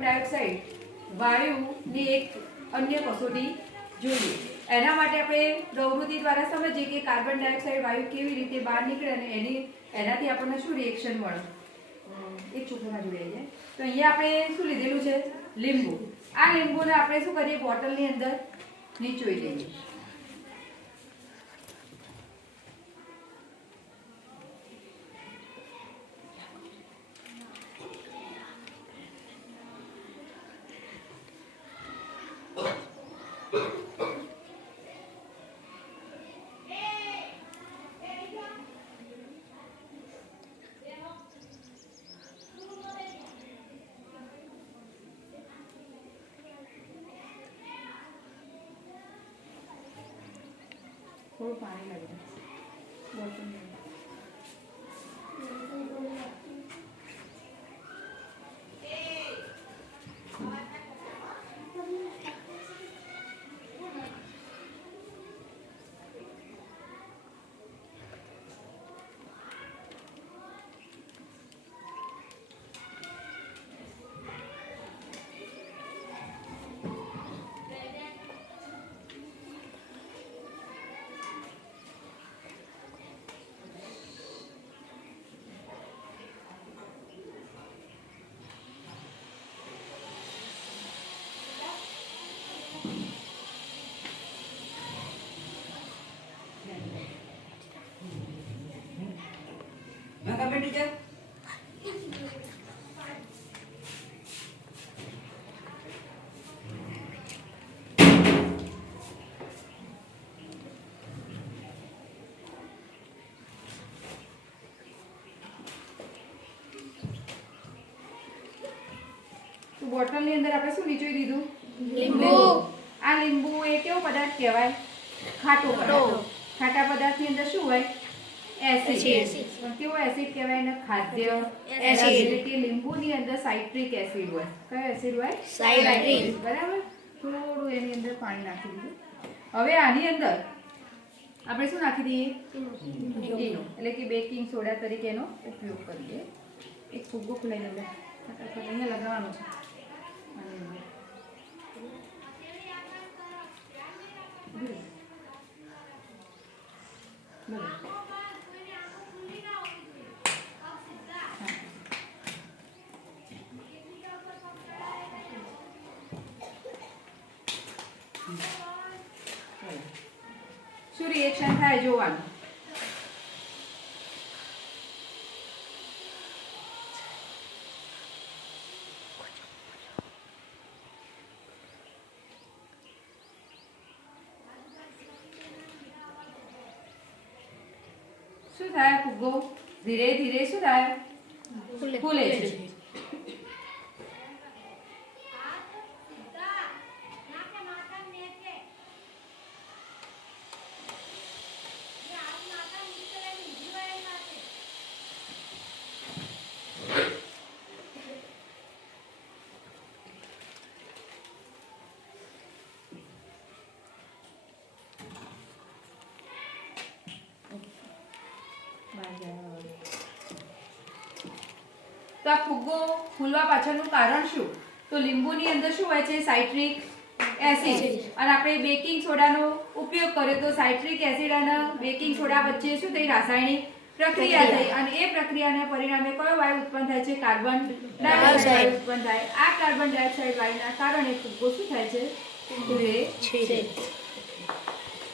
Dioxide વાયુની એક અન્ય કસોટી જોઈએ. એના માટે આપણે પ્રવૃત્તિ દ્વારા સમજીએ કે કાર્બન ડાયોક્સાઇડ વાયુ કેવી રીતે બહાર નીકળે અને એનાથી આપણને શું રિએક્શન મળે. એક છોકરામાં જોડાઈ જાય તો અહીંયા આપણે શું લીધેલું છે? લીંબુ. આ લીંબુને આપણે શું કરીએ? બોટલની અંદર નીચોઈ દઈએ. થોડું પાણી લાગી બોટલની બોટલની અંદર આપણે શું નીચોઈ દીધું? લીંબુ. આ લીંબુ એ કેવો પદાર્થ કહેવાય? ખાટો પદાર્થ. ખાટા પદાર્થની અંદર શું હોય? એસિડ. પણ કેવો એસિડ કહેવાય ને? ખાદ્ય એસિડ. એટલે કે લીંબુની અંદર સાઇટ્રિક એસિડ હોય. કયો એસિડ હોય? સાઇટ્રિક. બરાબર. થોડું એની અંદર પાણી નાખી દીધું. હવે આની અંદર આપણે શું નાખી દઈએ? ઇનો. એટલે કે બેકિંગ સોડા તરીકે એનો ઉપયોગ કરીએ. એક ફુગ્ગો ખોલાઈને લે. અહીંયા લગાવવાનો છે. શું રિએક્શન થાય જોવાનું. શું થાય? ફુગ્ગો ધીરે ધીરે શું થાય? ફૂલે છે. તો આ ફુગ્ગો ફૂલવા પાછળનું કારણ શું? તો લીંબુની અંદર શું હોય છે? Citric acid. અને આપણે બેકિંગ સોડાનો ઉપયોગ કર્યો તો સાઇટ્રિક એસિડ અને બેકિંગ સોડા વચ્ચે શું થઈ? રાસાયણિક પ્રક્રિયા થઈ અને એ પ્રક્રિયાના પરિણામે કયો વાયુ ઉત્પન્ન થાય છે? કાર્બન ડાયોક્સાઇડ ઉત્પન્ન થાય. આ કાર્બન ડાયોક્સાઇડ વાયુના કારણે ફુગ્ગો શું થાય છે? ફૂલે છે.